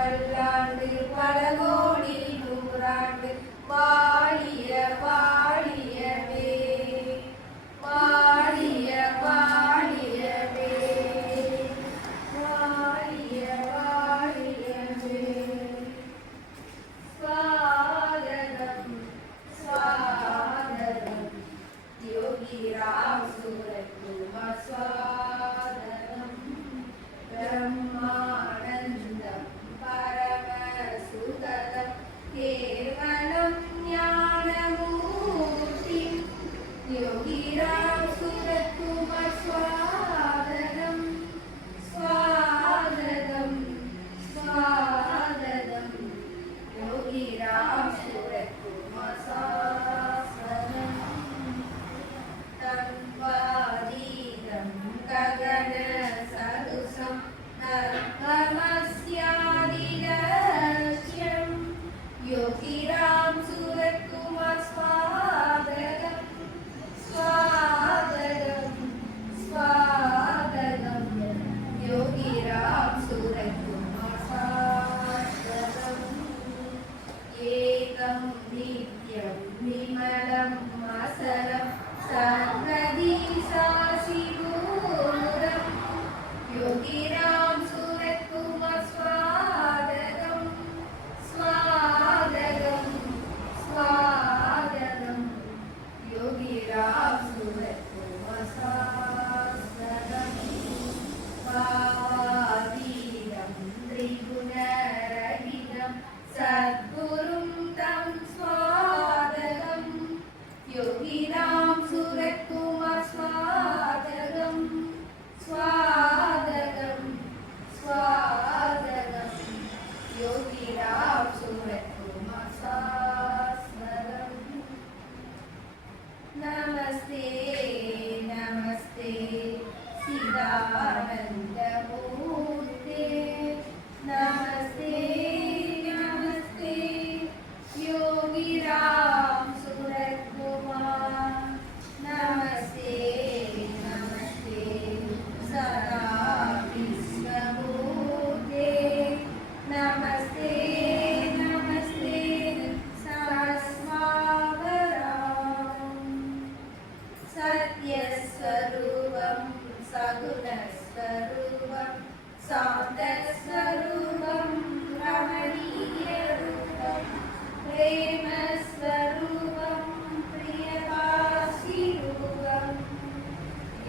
பல்லாண்டு பல கோடி நூறாண்டு வாழிய வாழியவே வாழிய வாழியவே வாழிய வாழியவே ஸ்வாகதம் ஸ்வாகதம் யோகி ராம் சூரத்குமார் ஸ்வாகதம் ब्रह्मानन्दं परमसुखदं केवलं ज्ञानमूर्तिं योगिराम सूरत्कुमार स्वागतं स्वागतं स्वागतं योगिराम सूरत्कुमार स्वागतं तन्वादीतं गगन सदृशं नमस्यादिलक्ष्यं योगिराम सूरत्कुमार स्वागतं स्वागतं स्वागतं योगिराम सूरत्कुमार स्वागतम् एकं नित्यं विमलं असरं सन्नदि साशिवूरं योगिराम सूरत्कुमार स्वागतं स्वागतं स्वागतं योगिराम सूरत्कुमार स्वागतं भावातीतं त्रिगुणरहितं सद्गुरुं तं स्वागतं योगिराम सूरत्कुमार स्वागतं स्वागतं स्वागतं योगिराम सूरत्कुमार स्वागतं नमस्ते नमस्ते चिदानन्दमूर्ते नमस्ते नमस्ते योगिराम सूरत्कुमार नमस्ते नमस्ते सदा विश्वमूर्ते नमस्ते नमस्ते सरस्वावरं सत्यस्वरूपं सगुणस्वरूपं शान्तस्वरूपं रमणीयरूपं प्रेमस्वरूपं प्रियभाषिरूपं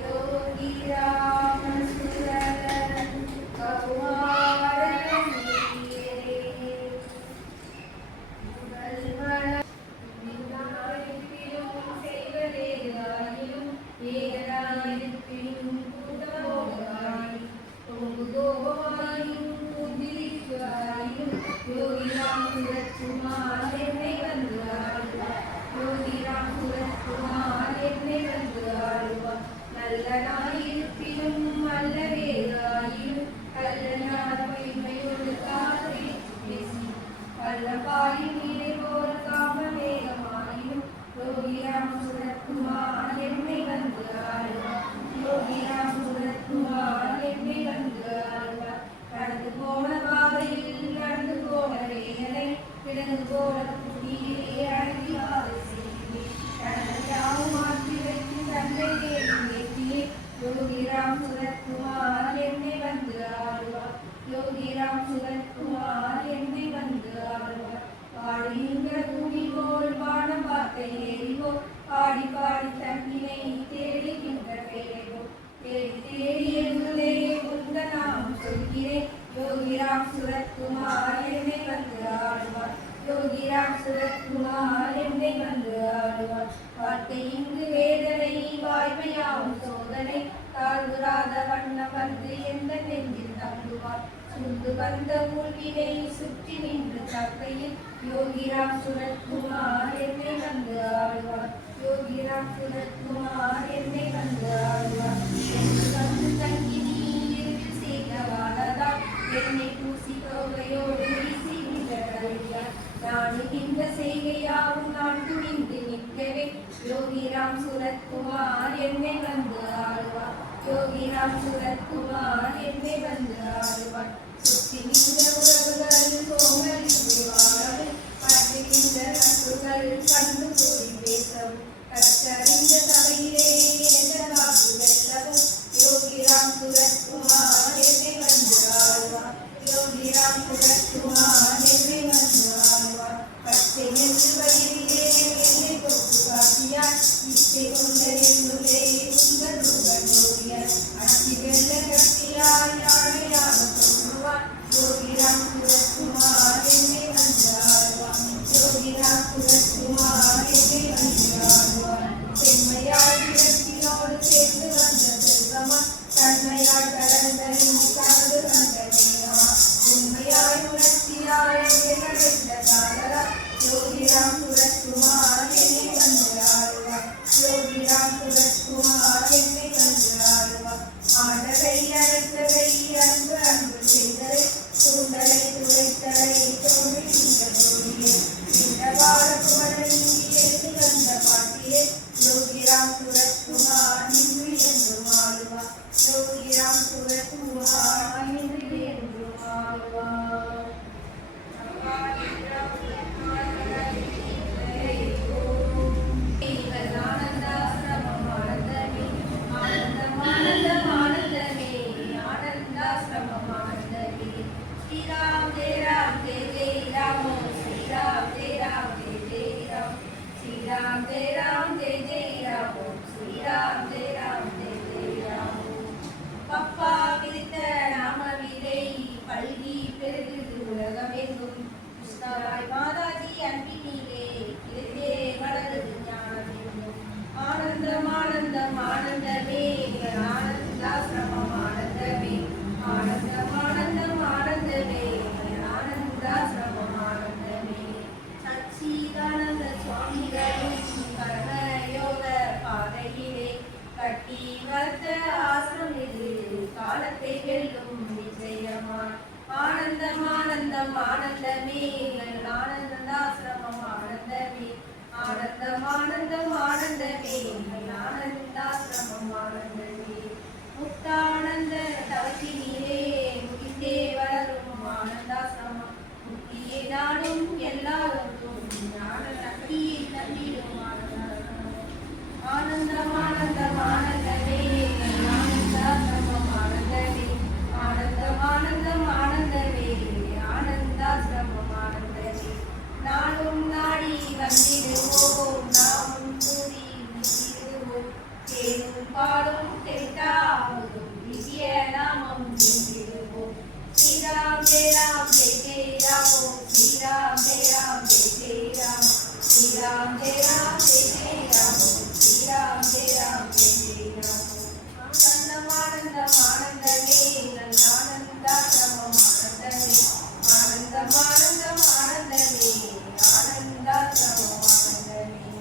योगिराम सुरगं कौमारं योगिराम सूरत्कुमार என்னை வந்து ஆளுவார் योगिराम सूरत्कुमार என்னை வந்து ஆளுவார் நல்ல நாயிருப்பினும் அல்லவேதாயினும் கல்லனார் பொய்மையோடு காதை பேசி பல்லபாடி நீரை போல காம வேகமாயினும் योगिराम सूरत्कुमार என்னை வந்து ஆளுவார் योगिराम सूरत्कुमार என்னை வந்து ஆளுவார் கடந்து போன பாதையில் நடந்து போன வேலை கிடந்து போன குடியிலே அடங்கி பாதை செய்தி கடந்தாவும் மாற்றி வைக்கும் தந்தை தேடியே योगिराम सूरत्कुमार என்னை வந்து ஆளுவார் योगिराम सूरत्कुमार என்னை வந்து ஆளுவார் பாடுகின்ற பூமி போல் வானம் பார்த்த ஏறிவோ பாடி பாடி தன்னினை தேடுகின்ற வேலைவோ தேடி தேடி என்றே உந்த நாம் சொல்கிறேன் योगिराम सूरत्कुमार என்னை வந்து ஆளுவார் योगिराम सूरत्कुमार என்னை வந்து ஆளுவார் வார்த்தை இங்கு வேதனை வாய்மையாவும் சோதனை தாழ்வுறாத வண்ணம் வந்து எந்த நெஞ்சில் தங்குவார் சுண்டு வந்த மூழ்கினை சுற்றி நின்று தக்கையில் योगिराम सूरत्कुमार என்னை வந்து ஆளுவார் योगिराम सूरत्कुमार என்னை வந்து ஆளுவார் வந்து தங்கி நீரில் செய்தவாளதான் என்னை பூசி தோகையோடு வீசி நின்றார் நாடுகின்ற செய்கையாவும் நான் துணிந்து நிற்கவே योगिराम सूरत्कुमार என்னை வந்து ஆளுவார் योगिराम सूरत्कुमार என்னை வந்து ஆளுவார் சுற்றி நின்ற உறவுகள் யோகிராம் சுரத்குமார் என்னை வந்து ஆளுவார். யோகிராம் சுரத்குமார் என்னை வந்து ஆளுவார். ஆண்டதை அழைத்ததை அன்பு அன்பு செய்ததை தூண்டலை துளைத்தலை தோன்றுகின்ற ஜோதியே இந்த பாலகுமரன் இங்கு வந்த பாட்டியே யோகிராம் சுரத்குமார் இன்று என்றும் ஆளுவார். யோகிராம் சுரத்குமார் இன்று என்றும் ஆளுவார். Ram Jai Ram Jai Jai Ram Om Sri Ram Jai Ram Jai Jai Ram Papa விரித்த நாமவிலை பல்கி பெருகுது உலகமெங்கும் கிருஷ்ணராய் மாதாஜி அன்பினிலே இதே வளருது ஞானமெங்கும் ஆனந்தம் ஆனந்தம் ஆனந்தமே ஆனந்தாசிரமம் ஆனந்தமே ஆனந்தம் ஆனந்தம் ஆனந்தமே ஆனந்தாசிரமம் ஆனந்தமே சச்சிதானந்த சுவாமிகளும் கர்மயோக பாதையிலே கட்டி வந்த ஆசிரம் இது காலத்தை வெல்லும் விஜயமான் ஆனந்தம் ஆனந்தம் ஆனந்தமே ஆனந்தாசிரமம் ஆனந்தமே ஆனந்தம் ஆனந்தம் ஆனந்தமே ஆனந்தாசிரமம் ஆனந்தமே முக்தானந்த தவத்தினிலே முகிந்தே வளரும் ஆனந்தாசிரமம் முக்தியை நாடும் எல்லாருக்கும் ஞான சக்தியை தந்திடும் ஆனந்தம் ஆனந்தம் ஆனந்தமே ஆனந்தாசிரமம் ஆனந்தமே ஆனந்தம் ஆனந்தம் ஆனந்தமே ஆனந்தாசிரமம் ஆனந்தமே நாடும் நாடி வந்திடுவோம் நாமும் கூடி நின்றிடுவோம் தேனும் பாடும் தெட்டாவதும் திவ்ய நாமம் நின்றிடுவோம் ஸ்ரீராம் ஜெய ராம் ஜெய ஜெய ராம் ஓம் ஸ்ரீராம் ஜெய ராம் ஜெய ஜெய ராம் ஸ்ரீராம் ஜெய ராம் ஜெய ஜெய ராம் ஓம் ஸ்ரீராம் ஜெய ராம் ஜெய ஜெய ராம் ஆனந்தம் ஆனந்தம் ஆனந்தமே ஆனந்தாசிரமம் ஆனந்தமே ஆனந்தம் ஆனந்தம் ஆனந்தமே ஆனந்தாசிரமம் ஆனந்தமே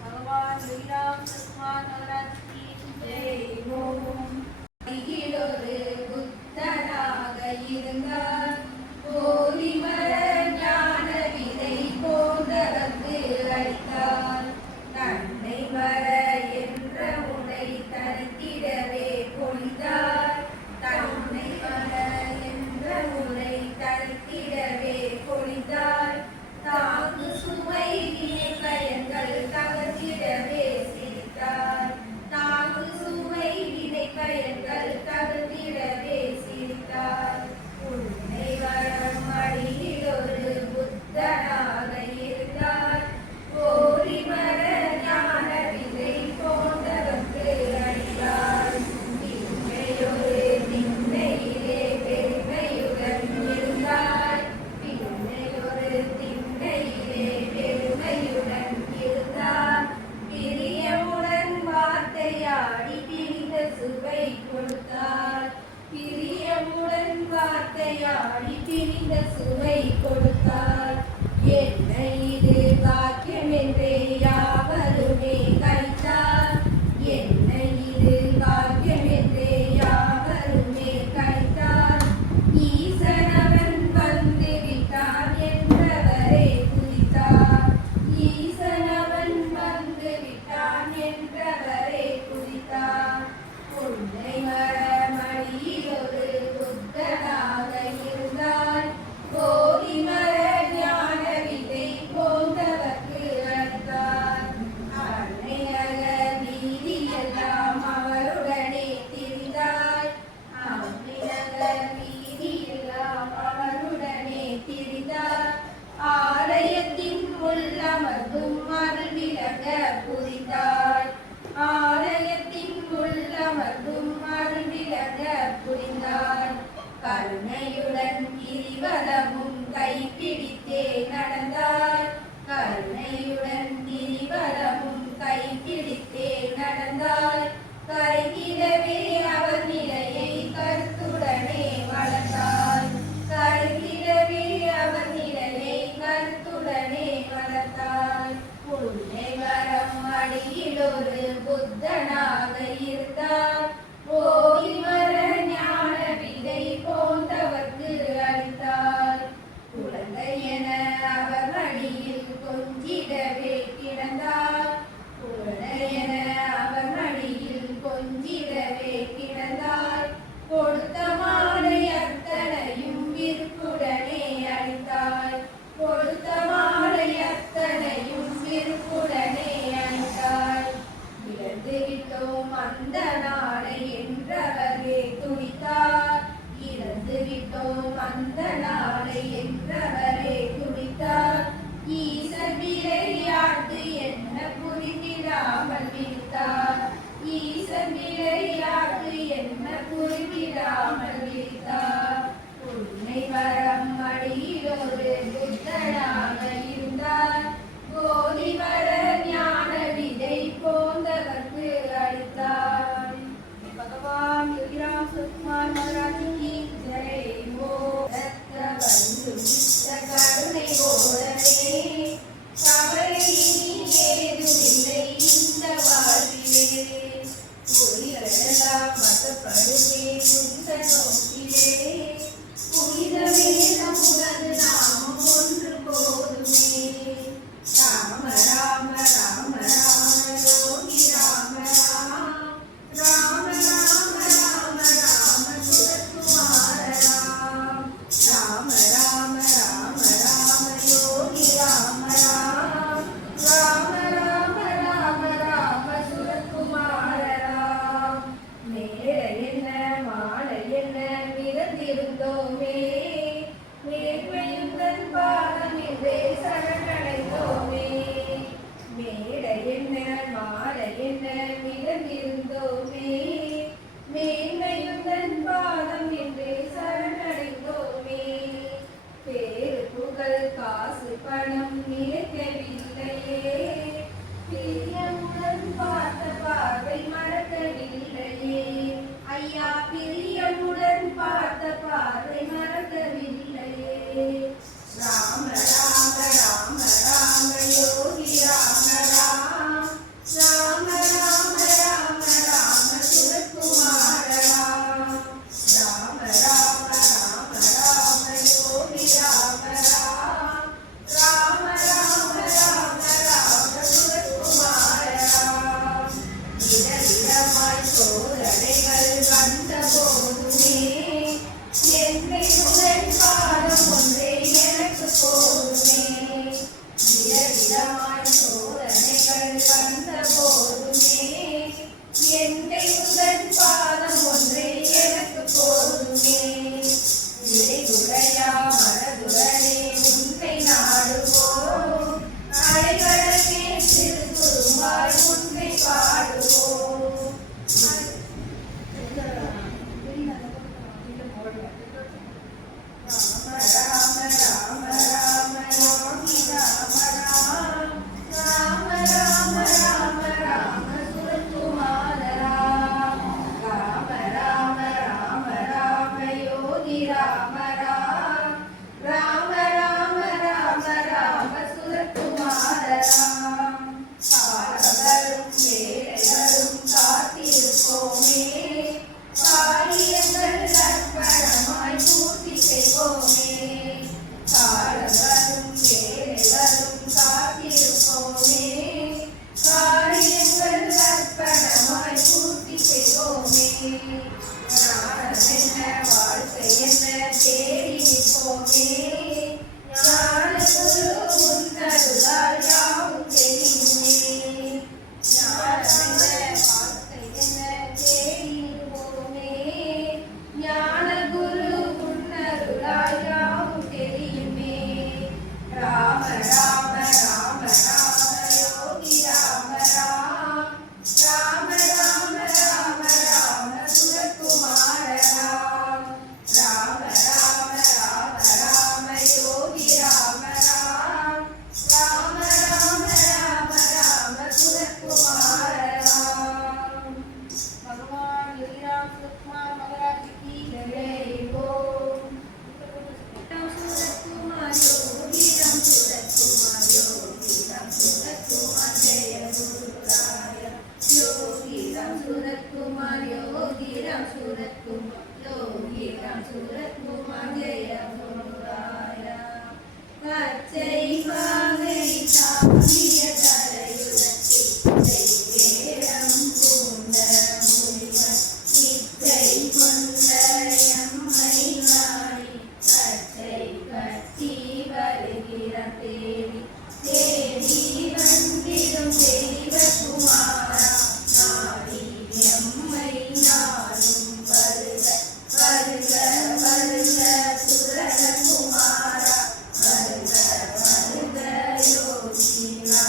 பகவான் ஸ்ரீராம் சத்மான் நவராத்திரி ஜெய் ஓம் அருகிலொரு புத்தனாக இருந்தார் போலிமர ஞான விதை போன்றவர்க்கு அளித்தார் நன்மை மர என்ற உடை தடுத்திடவே பொழிந்தார் தன்னை மர என்ற உடை தடுத்திடவே பொழிந்தார் தாக்கு சுவை பயன்கள் தகர்த்திடவே சிரித்தார் தாக்கு சுவை பயன்கள் தகர்த்திடவே சிரித்தார் உன்னை வரம் அடியில் ஒரு புத்தனாக இருந்தார் கோரி மர ஞான விதை போன்றவர்க்கு அளித்தார் பின்னையொரு திண்ணையிலே பெருமையுடன் இருந்தார் பின்னையொரு திண்ணையிலே பெருமையுடன் இருந்தார் பிரியமுடன் வார்த்தையாடி பிரிந்த சுவை கொடுத்தார் பிரியமுடன் வார்த்தையாடி பிரிந்த சுவை கொடுத்தார் என்ன இது பாக்கியம் என்றே யாவருமே கழித்தார் என்ன இது பாக்கியம் என்றே யாவருமே கழித்தார் ஈசனவன் வந்து விட்டான் என்றவரே குதித்தார் ஈசனவன் வந்து விட்டான் என்றவரே குதித்தார் உன்னை மரமடியில் ஒரு புத்தனாக இருந்தார் கோரி மர ஞான விதை போன்றவர்க்கு அளித்தார் அன்னையக நீதி எல்லாம் அவருடனே திரிந்தார் அன்னையக நீதி எல்லாம் அவருடனே திரிந்தார் ஆலயத்தின் உள்ளமர்ந்தும் அருள் விளங்க புரிந்தார் ஆலயத்தின் உள்ளமர்ந்தும் அருள் விளங்க புரிந்தார் கருணையுடன் கிரிவலமும் கைப்பிடித்தே நடந்தார் கருணையுடன் கிரிவலமும் கைப்பிடித்தே நடந்தார் கரைகிடவே அவர் நிலையை கருத்துடனே வளர்ந்தார் கரைகிடவே படியிலொரு புத்தனாக இருந்தார். போதிவர ஞான விதை போந்தவர்க்கு அளித்தார். பகவான் யோகிராம் சுகுமார் மகாராஜ் கி ஜெய். கருணை போலவே கவலை ஏதுமில்லை இந்த வாழ்விலே. பொறிகளெல்லாம் மதப்படுவே புனித நோக்கிலே. புனிதமே நம்முடன் நாமம் ஒன்று போதுமே. ராம ராம ராம ராம யோகி ராம ராம ராம ராம ராம சுரத்குமார ராம ராம ராம ராம ராம யோகி ராம ராம ராம ராம ராம சுரத்குமார ராம. மேல என்ன மாலை என்ன மிதந்திருந்தோமே. மேன்மையுடன் பாதம் என்றே சரணடைந்தோமே. மேல என்ன மாலை என்ன மிதந்திருந்தோமே. மேன்மையுடன் பாதம் என்றே சரணடைந்தோமே. பேரு புகழ் காசு பணம் நினைக்கவில்லையே. பிரியமுடன் பார்த்த பார்வை மறக்கவில்லையே. ஐயா பிரியமுடன் பார்த்த பார்வை மறக்கவில்லையே. ராம ராம ராம ராம யோகி ராம ராம ராம ராம ராம ராம சுரத்குமார ராம ராம ராம ராம ராம யோகி ராம ராம ராம ராம ராம சுரத்குமார ராம. விதவிதமாய் சோதனைகள் வந்த போதுமே. என்னை உடன் பாதம் ஒன்றே எனக்கு போதுமே. விதவிதமாய் சோதனைகள் வந்த போதுமே. என்னை உடன் பாதம் ஒன்றே எனக்கு போதுமே. விடைகுறையா மனதுடனே உன்னை நாடுவோம். அலைகடலே திருக்குறும்பாய் உன்னை பாடுவோம். ராம ராம ராம யோகி ராம ராம ராம ராம ராம சுரத்குமார ராம ராம ராம ராம யோகி ராம ராம ராம ராம ராம சுரத்குமார ராம. காலவரும் வேளைகளும் காத்திருப்போமே. காரியங்கள் அர்ப்பணமாய் பூர்த்தி செய்வோமே. காலவரும் வேளைகளும் காத்திருப்போமே. காரியங்கள் அர்ப்பணமாய் பூர்த்தி செய்வோமே. ஞானம் என்ன வாழ்க்கை என்ன தேடி நிற்போமே. ஞான குரு உன்னருளால் யாவும் தெரியுமே. ஞானம் என்ன வாழ்க்கை என்ன தேடி நிற்போமே. ஞான குரு உன்னருளால் யாவும் தெரியுமே. ராம ராம ராம ராம யோகி ராம ராம ராம ராம ராம சுரத்குமார ராம ராம ராம ராம ராம யோகி ராம ராம ராம ராம ராம சுரத்குமார ராம. பகவான் யோகிராம் சுகுமார் மகாராஜ் கி ஜெய். ஓம் சுரத்குமார் யோகிராம் சுரத்குமார் யோகிராம் சுரத்குமார் ஜெய குருராய. யோகிராம் சுரத்குமார் யோகிராம் சுரத்குமார் யோகிராம் சுரத்குமார் ஜெய குருராய. பச்சை வாகை தாங்கிய தலையுலத்தி வேடம் பூண்ட முனிவர் இச்சை கொண்ட எம்மை நாடி பச்சை கட்டி வருகிற தேவி. தேவி வந்திடும் தெய்வகுமாரா நாடி எம்மை நாடும் வருக வருக வருக சுரகுமாரா வருக வருக யோகிரா.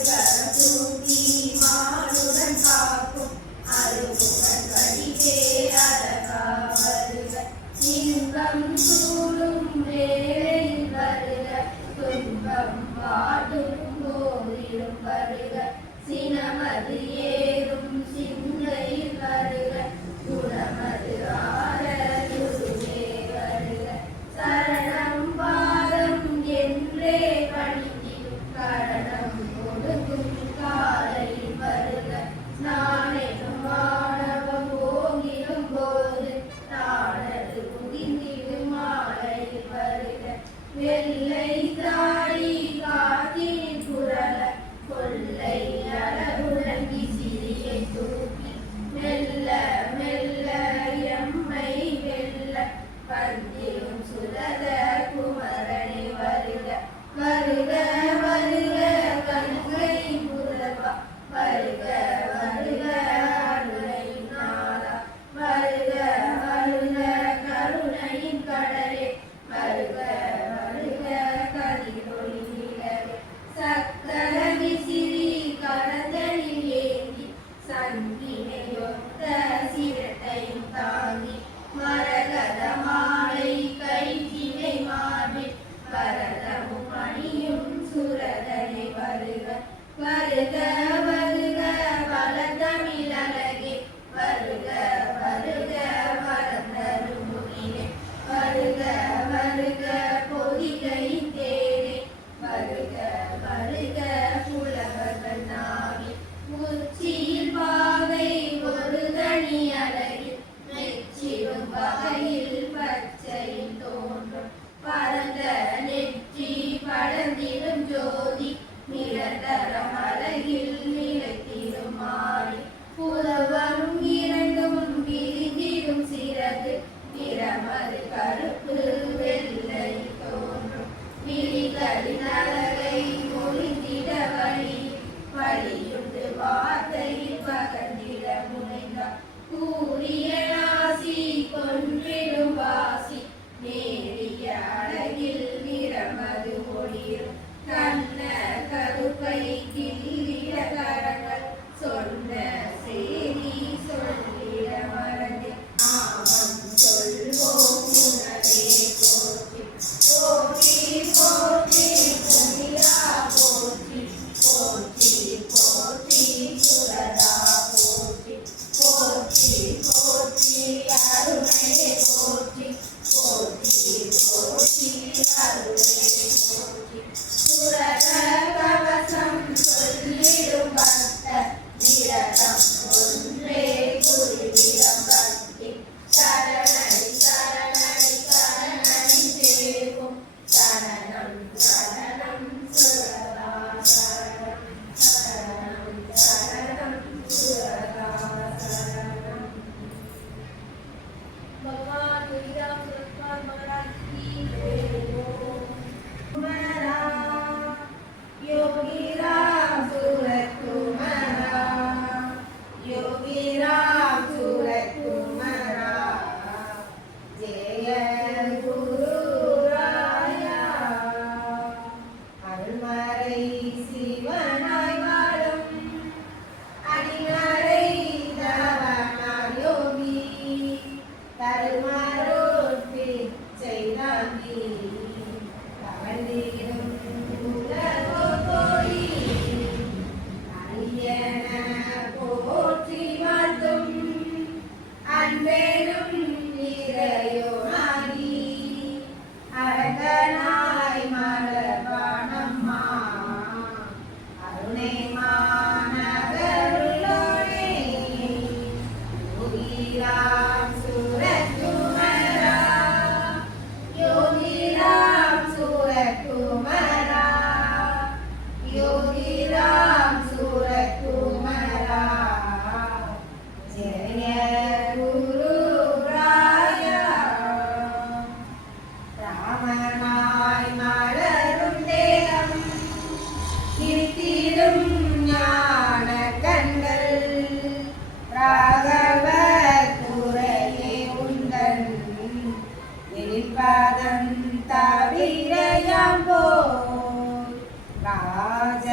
கரம் தூக்கி மானுடன் காக்கும் அருமுகன் வடிவே அழகா வருக இன்பம் சூடும் வேளையில் வருக துன்பம் வாடும் போதிலும் வருக சினமது ஏறும் சிந்தையில் வருக குணமது ஆர குருவே வருக சரணம் பாதம் என்றே பணிந்திடும் கரணம் கொடுக்கும் காலையில் வருக நானெனும் மாணவம் ஓங்கிடும் போது நாடது முதிர்ந்திடும் மாலையில் வருக வெள்ளை தாடி காத்தின் குரல கொள்ளை அழகுடன் விசிறியை தூக்கி மெல்ல மெல்ல எம்மை வெல்ல வந்திடும் சுரத குமரனை வருக வருக வருக கங்கை புதல்வா வருக வருக அருளை நாதா வருக வருக கருணையின் கடலே வருக வருக கதிரொளி நிலவே சக்கர விசிறி கடந்தலில் ஏந்தி சங்கினையொத்த சிரட்டையும் தாங்கி மரகத மாலை கைத்தினை மார்பில் பரதமும் அணியும் சுரதனை வருக வருக வருக வளர்தமிழ் அழகே வருக வருக வளர்ந்தரும் முனிவே வருக வருக பொதிகை தேனே வருக வருக புலவர்கள் நாவி உச்சியில் பாவை ஒரு தனி அழகில் மெச்சிடும் வகையில் பச்சையில் தோன்றும் பரந்த நெற்றி படர்ந்திடும் ஜோதி நிரந்தரம் அழகில் நிலைத்திடும் மாறி புலவரும் இரண்டும் விரிந்திடும் சிறகு நிறமது கருப்பு வெள்ளை தோன்றும் விழிகளின் அழகை மொழிந்திட வழி வழியுண்டு வார்த்தையில் பகர்ந்திட முனைந்தார் கூறிய நாசி கொன்றிடும் வாசி நேரிய அழகில் நிறமது ஒளிரும் கண்ண கருப்பை கிள்ளிட கரங்கள் சொன்ன செய்தி சொல்லிட மறந்து ஆமம் சொல்வோம் உணவே போற்றி போற்றி போற்றி புனிதா போற்றி போற்றி போற்றி சுரதா போற்றி போற்றி போற்றி அருணையே போற்றி போற்றி போற்றி அருணையே போற்றி சுரத கவசம் சொல்லிடும் பக்த விரதம் ஒன்றே குறிவிடம் பக்தி சரணை சரணை சரணை தேவும் சரணம் சரணம் சுரதா சரணம் சரணம் சரணம் சுரதா சரணம் भगवान योगीराम सूरतकुमार महाराज की योगीराम सूरतकुमार योगीराम सूरतकुमार जय गुरु राया अरुमறை சிவனாய் வாழும் அடிமறை தவனார் யோகி தருமாறோர் செய்தாங்கி தவழ்ந்திடும் உலகோர் கோடி அரியன போற்றி வாழ்த்தும் அன்பேனும் இறையோனாகி அரங்கனாய் மலர்வானம்மா அருணை மாநகருளோனே யோகிராம் सूरतकुमारा योगीराम सूरतकुमारा योगीराम सूरतकुमारा जय गुरु राया रामनाय मलரும் தேகம் இருத்திடும் ஞான கண்கள் ராகவ துறையே உந்தன் எழில்பாதம் தவிர யாம்போ ராஜ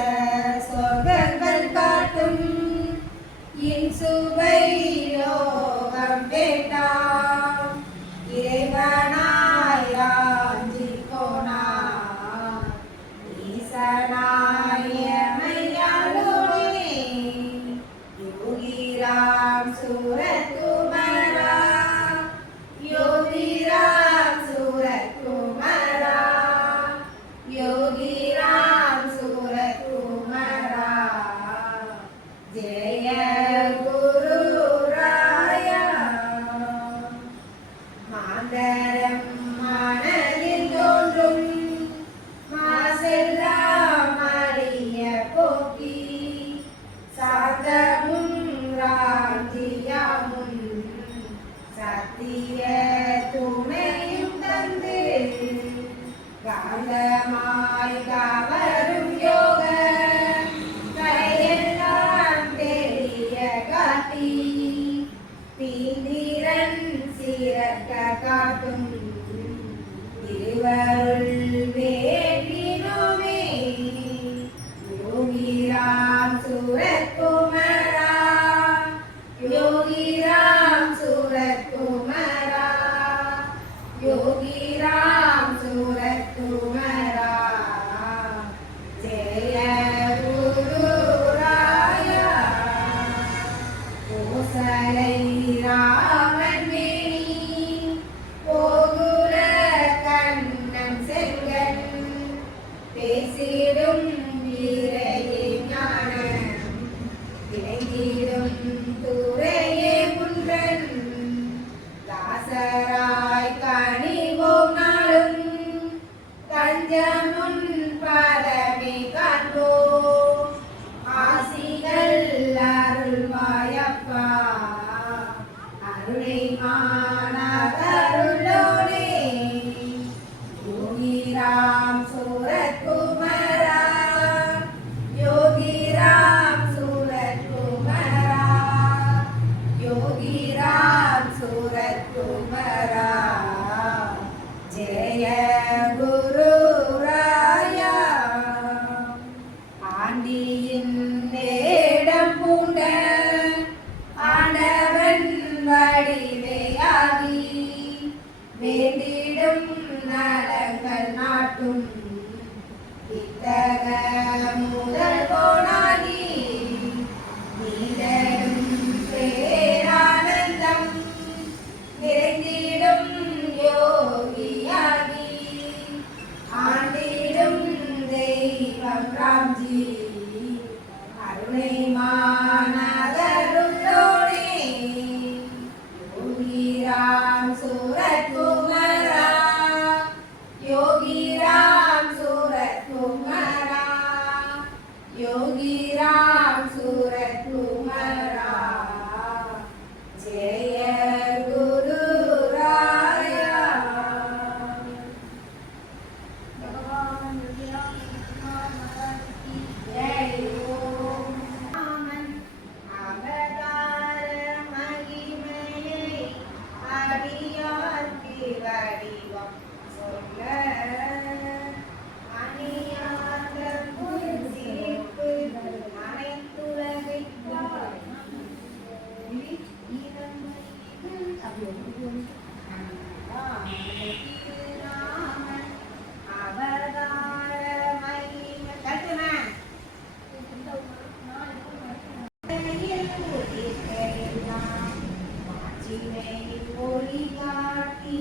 மாசினையில் ஒளி காட்டி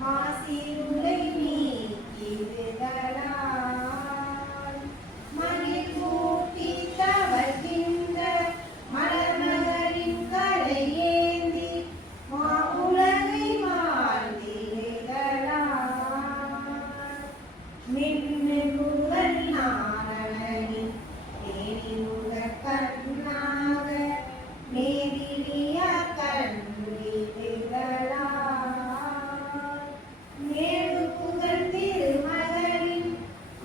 மாசிருளை நீக்கி விடலாய் மகிழ் மூட்டி தவழ்கின்ற மலர்மகளின் கலையேந்தி மாவுலகை வாழ்ந்திடலாய் மின்னுகள் நாரணனின் தேனிமுக கண்ணாக நேரிலிய கண்டிடலாய் மேடு புகழ் திருமகளின்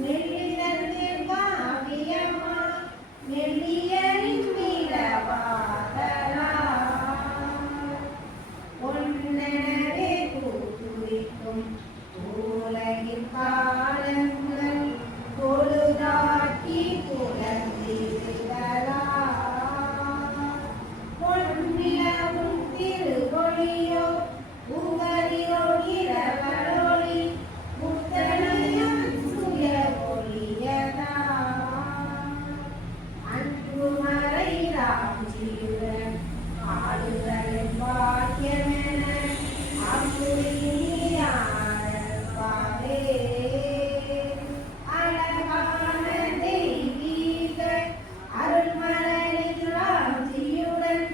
நெல்லிதழ் காவியமா நெல்லியரின் மீளவாதலாய் ஒன்னெனவே கூத்துரிக்கும் உலகின் காலங்கள் பொழுதாக்கி புலர்ந்திடலாய் பொன்னிலவும் திருவொழியோ உங்களிரொளி முத்தனையும் சுய ஒளியதாய் அன்பு மறை ராஜீவன் ஆடுதலின் பாக்கியமென அம்புலியாரே அழகான தெய்வீக அருள்மலரின் ராஜியுடன்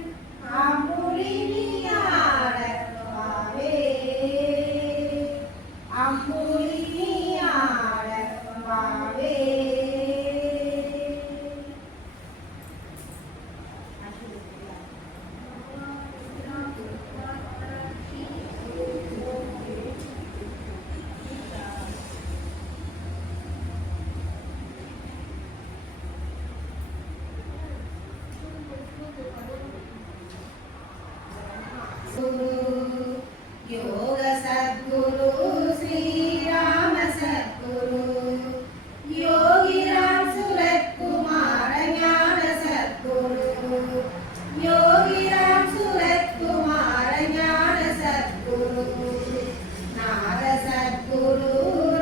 அம்புலியாரே அம்புலியாரே योग सद्गुरु श्री राम सद्गुरु योगी राम सूरत कुमार ज्ञान सद्गुरु योगी राम सूरत कुमार ज्ञान सद्गुरु नाद सद्गुरु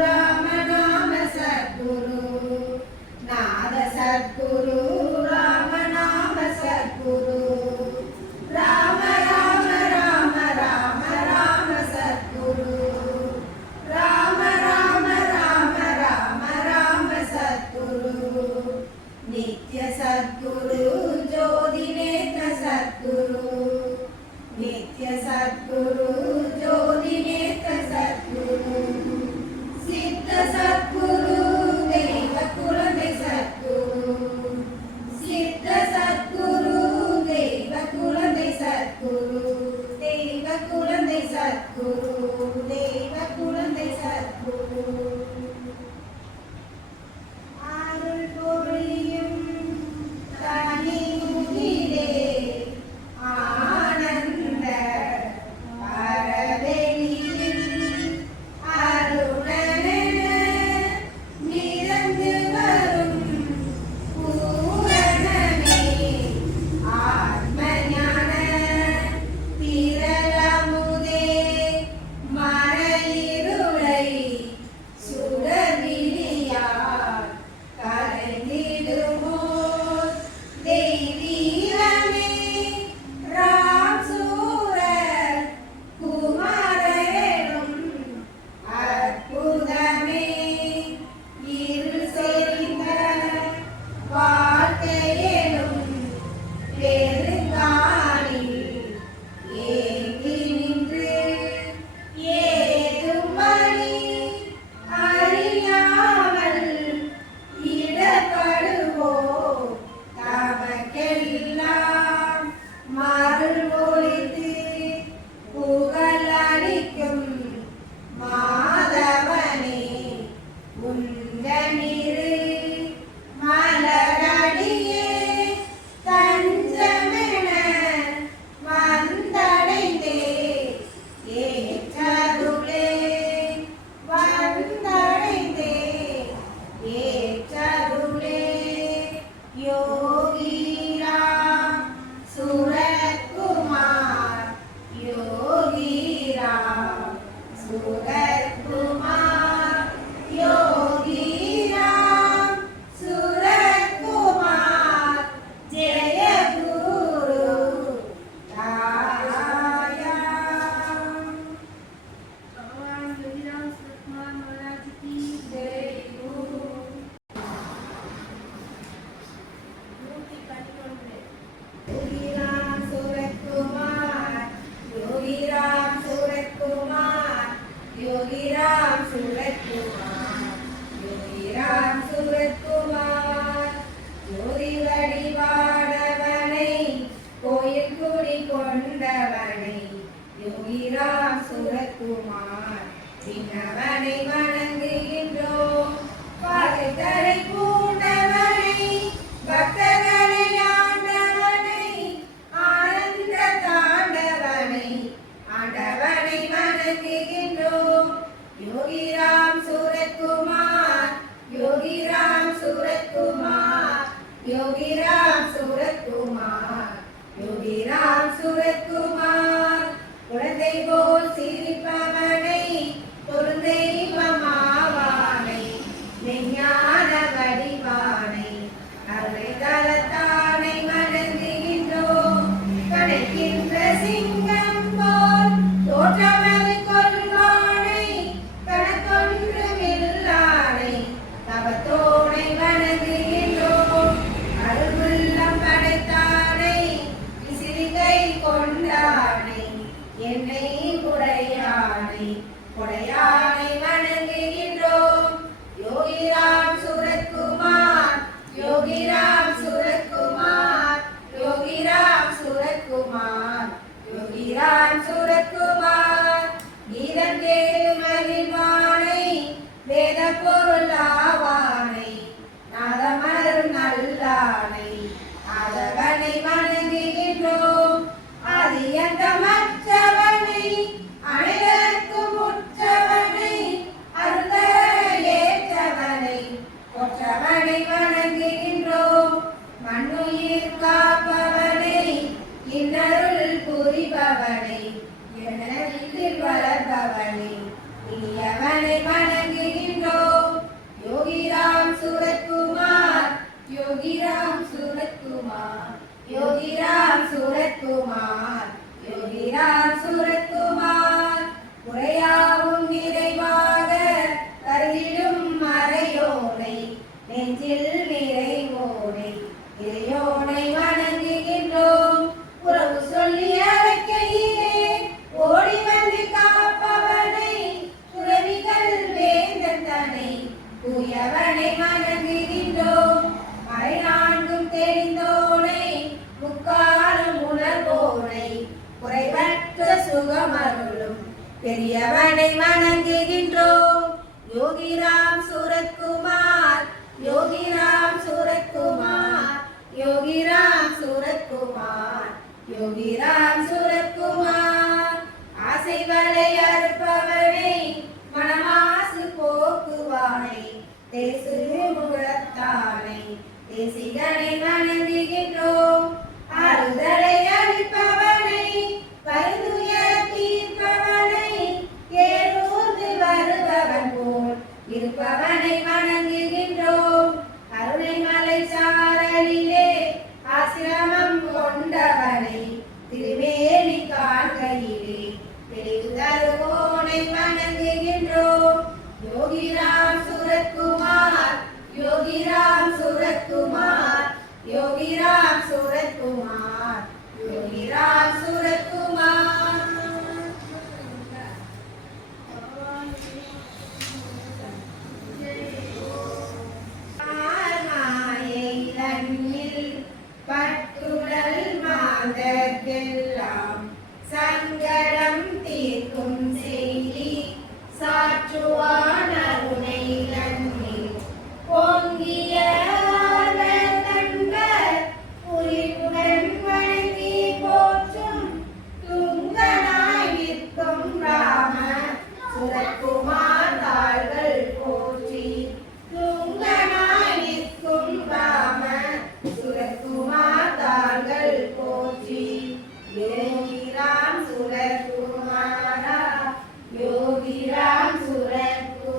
राम नाम सद्गुरु नाद सद्गुरु राम नाम सद्गुरु राम राम राम राम राम सद्गुरु राम राम राम राम राम सद्गुरु नित्य सद्गुरु ज्योति नेत्र सद्गुरु नित्य सद्गुरु ज्योति नेत्र सद्गुरु सिद्ध सद्गुरु देव कुलदे सद्गुरु सिद्ध सद्गुरु देव कुलदे सद्गुरु देव कुलदे सद्गुरु देव कुलदे सद्गुरु அருள் பொழியும் தனி முகிலே ஆனந்த பர சூரத்குமார் விண்ணவனை வணங்குகின்றோம். பாதகரை பூண்டவனை பக்தர்களை ஆண்டவனை ஆனந்த தாண்டவனை ஆண்டவனை வணங்குகின்றோம். யோகிராம் சூரத்குமார் யோகிராம் சூரத்குமார் யோகிராம் சூரத்குமார் யோகிராம் சூரத்குமார் குழந்தை போல் சிரிப்பவனை பொருந்தெய்வமாவானை விஞ்ஞான வடிவானை அருளை தலத்தானை வணங்குகின்றோம். கடைக்கின்ற சிங்கம் போல் தோற்றமது கொள்வானை கணக்கொன்று வில்லானை தவத்தோனை வணங்குகின்றோம். அருள்வுள்ளம் படைத்தானை விசிறிகை கொண்டானை என்னை உடையானை கொடையானை வணங்குகின்றோம். யோகிராம் சூரத்குமார் யோகிராம் சூரத்குமார் யோகிராம் சூரத்குமார் யோகிராம் சூரத்குமார் கீதம் கேளும் மகிழ்வானை வேத பொருள் ஆவானை நாதமரும் நல்லானை ஆதவனை வணங்குகின்றோம். ஆதியந்தமற்றவனை அனைவருக்கும் உற்றவனை அருந்தர ஏற்றவனை ஒற்றவனை வணங்குகின்றோம். மண்ணுயிர் காப்பவனை இன்னருள் புரிபவனை எனதில் வளர்பவனை இனியவனை வணங்குகின்றோம். யோகிராம் சூரத்குமார் யோகிராம் சூரத்குமார் யோகிராம் சூரத்குமார் யோகிராம் சூரத்குமார் குறையாவும் நிறைவாக கருதிடும் மறையோனை நெஞ்சில் நிறைவோனை இறையோனை வணங்குகின்றோம். உறவு சொல்லி அழைக்கையிலே ஓடி வந்து காப்பவனை துறவிகள் வேந்தன் தனை தூயவனை வணங்குகின்றோம். மறை நான்கும் தெரிந்தோனை முக்காலும் உணர்வோனை குறைவற்ற சுகமருளும் பெரியவனை வணங்குகின்றோம். யோகிராம் சூரத்குமார் யோகிராம் சூரத்குமார் யோகிராம் சூரத்குமார் யோகிராம் சூரத்குமார் ஆசை வலை அறுப்பவனை மனமாசு போக்குவானை தேசு முகத்தானை தேசிகனை வணங்குகின்றோம். அறுதலை அளிப்பவனை பருதுய தீர்ப்பவனை ஏறூர்ந்து வருபவன் போல் இருப்பவனை வணங்குகின்றோம். அருணை மலை சாரலிலே ஆசிரமம் கொண்டவனை திருவேலி காண்கையிலே தெளிவு தருவோனை வணங்குகின்றோம். யோகிராம் சூரத்குமார் யோகிராம் சூரத்குமார் யோகிராம் சூரத்குமார் யோகிராம் சூரத்குமார் மாயை தன்னில் பட்டுடல் மாந்தர்க்கெல்லாம் சங்கடம் தீர்க்கும் செய்தி சாற்றுவான் அருணை தன்னில் பொங்கிய தன்பர் புரிவுடன் வணங்கி போற்றும் துங்கனாய் நிற்கும் ராம சுரத்குமார் தாள்கள் போற்றி துங்கனாய் நிற்கும் ராம சுரத்குமார் தாள்கள் போற்றி. யோகிராம் சுரத்குமாரா யோகிராம் சுரத்குமார்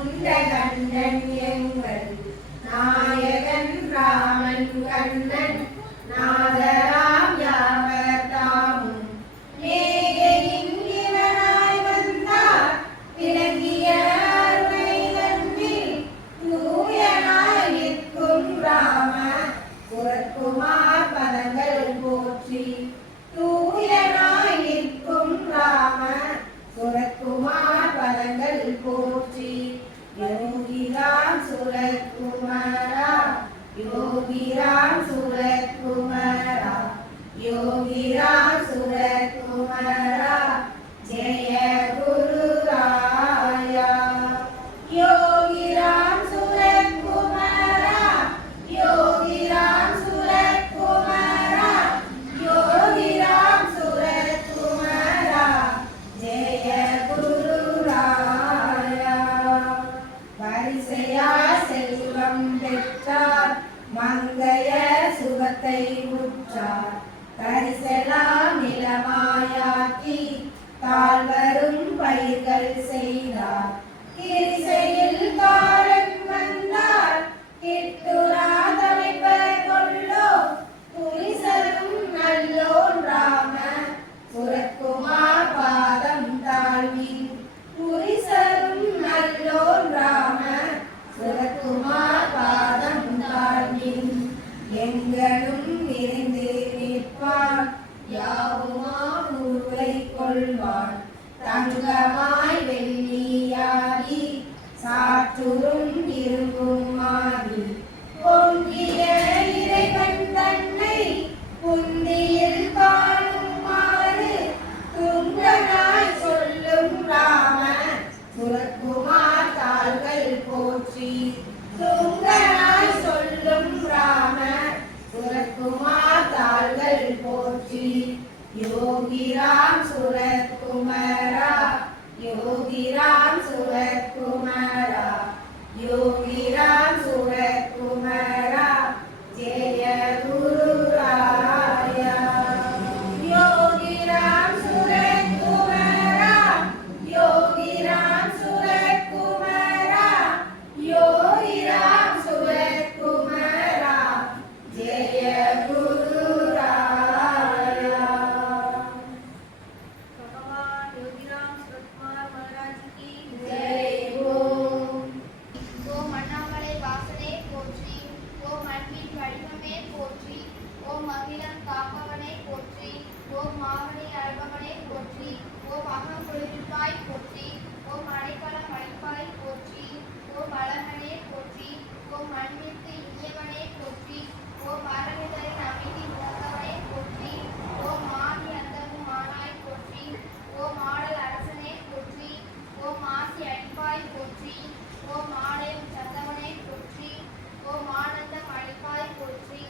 கொண்ட கண்ணன் எங்கள் நாயகன் ராமன் கண்ணன் நாதராம் யாவர் தாமும் மேகையின் இவனாய் வந்தார் விளங்கிய அருமை நன்பில் தூயனாய் நிற்கும் ராம சுரத்குமார் பதங்கள் போற்றி தூயனாய் நிற்கும் ராம சுரத்குமார் பதங்கள் போற்றி யோகிராம் சுரத்குமாரா யோகிராம் சுரத்குமாரா யோகிராம் சுரத்குமாரா ஜெய குரு ராயா யோகிராம் சுரத்குமாரா யோகிராம் சுரத்குமாரா யோகிராம் சுரத்குமாரா ஜெய குரு ராயா வரிசையா செல்வம் பெற்றார் மங்கைய சுகத்தை உற்றார் பரிசெல்லாம் நிலமாயாக்கி தாழ்வரும் பயிர்கள் செய்தார் கிரிசையில் காலன் வந்தார் கிட்டுராதமைப்பர் கொள்ளோ புரிசரும் நல்லோன் ராம சுரத்குமார் பாதம் தாழ்வி புரிசரும் நல்லோன் ராம சுரத்குமார் பாதம் தாழ்வி எங்கனும் நிறைந்து நிற்பான் யாவுமா உருவை கொள்வான் தங்கமாய் வெள்ளியாகி சாற்றுறும் இரும்பும் மாறி பொங்கிய இறைவன் தன்னை புந்தியில் காணுமாறு துங்கனாய் சொல்லும் ராம சுரத்குமார் தாள்கள் போற்றி துங்கனாய் சொல்லும் ராம சுரத்குமார் தாள்கள் போற்றி யோகிராம் சுரத்குமாரா யோகிராம் சுரத்குமாரா யோகிராம் சுரத்குமாரா ஜெய குரு ராயா யோகிராம் சுரத்குமாரா யோகிராம் சுரத்குமாரா யோகிராம் சுரத்குமாரா ஜெய குரு ராயா भगवान योगीराम सुरतकुमार महाराज की जय ओम ஓம் அண்ணாமலை வாசனே போற்றி ஓம் அன்பின் வடிவமே போற்றி ஓம் அகிலம் காப்பவனே போற்றி ஓம் மாவனை அழகவனே போற்றி ஓம் அகம் குளிர்ப்பாய் போற்றி ஓம் அடைக்கலம் அடைப்பாய் போற்றி ஓம் அழகனே போற்றி ஓம் அன்பிற்கு இனியவனே போற்றி ஓம் அரவிந்தரின் அமைதி உணர்ந்தவனே போற்றி ஓம் ஆதி அந்தமும் ஆனாய் போற்றி ஓம் ஆடல் அரசனே போற்றி ஓம் ஆசி அடிப்பாய் போற்றி ஓம் ஆலயம் சந்தவனே போற்றி ஓம் ஆனந்தம் அளிப்பாய் போற்றி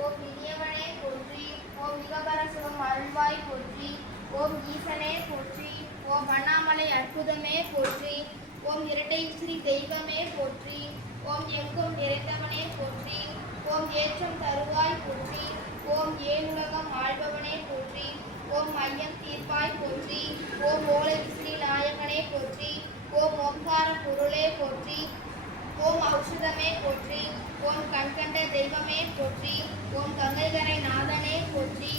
ஓம் இனியவனே போற்றி ஓம் யுகபர சுகம் அருள்வாய் போற்றி ஓம் ஈசனே போற்றி ஓம் அண்ணாமலை அற்புதமே போற்றி ஓம் இரட்டை ஸ்ரீ தெய்வமே போற்றி ஓம் எங்கும் நிறைந்தவனே போற்றி ஓம் ஏற்றம் தருவாய் போற்றி ஓம் ஏழுலகம் ஆள்பவனே போற்றி ஓம் மையம் தீர்ப்பாய் போற்றி ஓம் ஓலை விசிறி நாயகனே போற்றி ஓம் ஓம்கார பொருளே போற்றி ஓம் ஔஷதமே போற்றி ஓம் கண்கண்ட தெய்வமே போற்றி ஓம் கங்கைகரை நாதனே போற்றி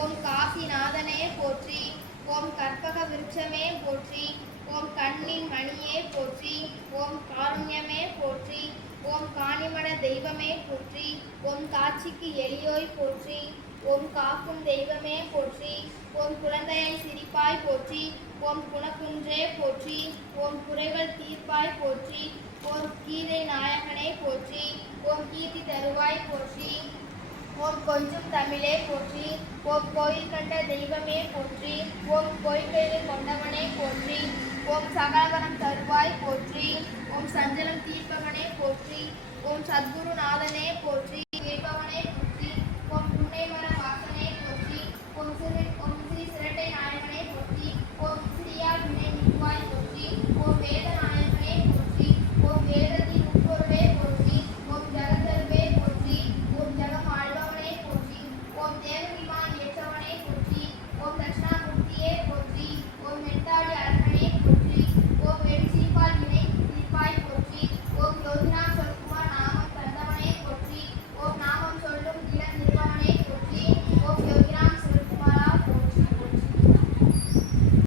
ஓம் காசி நாதனே போற்றி ஓம் கற்பக விருட்சமே போற்றி ஓம் கண்ணின் மணியே போற்றி ஓம் காருண்யமே போற்றி ஓம் காணிமட தெய்வமே போற்றி ஓம் காட்சிக்கு எளியோய் போற்றி ஓம் காக்கும் தெய்வமே போற்றி ஓம் குழந்தையை சிரிப்பாய் போற்றி ஓம் குணக்குன்றே போற்றி ஓம் குறைகள் தீர்ப்பாய் போற்றி ஓம் கீதை நாயகனே போற்றி ஓம் கீர்த்தி தருவாய் போற்றி ஓம் கொஞ்சம் தமிழே போற்றி ஓம் கோயில் கண்ட தெய்வமே போற்றி ஓம் கோயில்களை கொண்டவனே போற்றி ஓம் சகலவரம் தருவாய் போற்றி ஓம் சஞ்சலம் தீர்ப்பவனே போற்றி ஓம் சத்குரு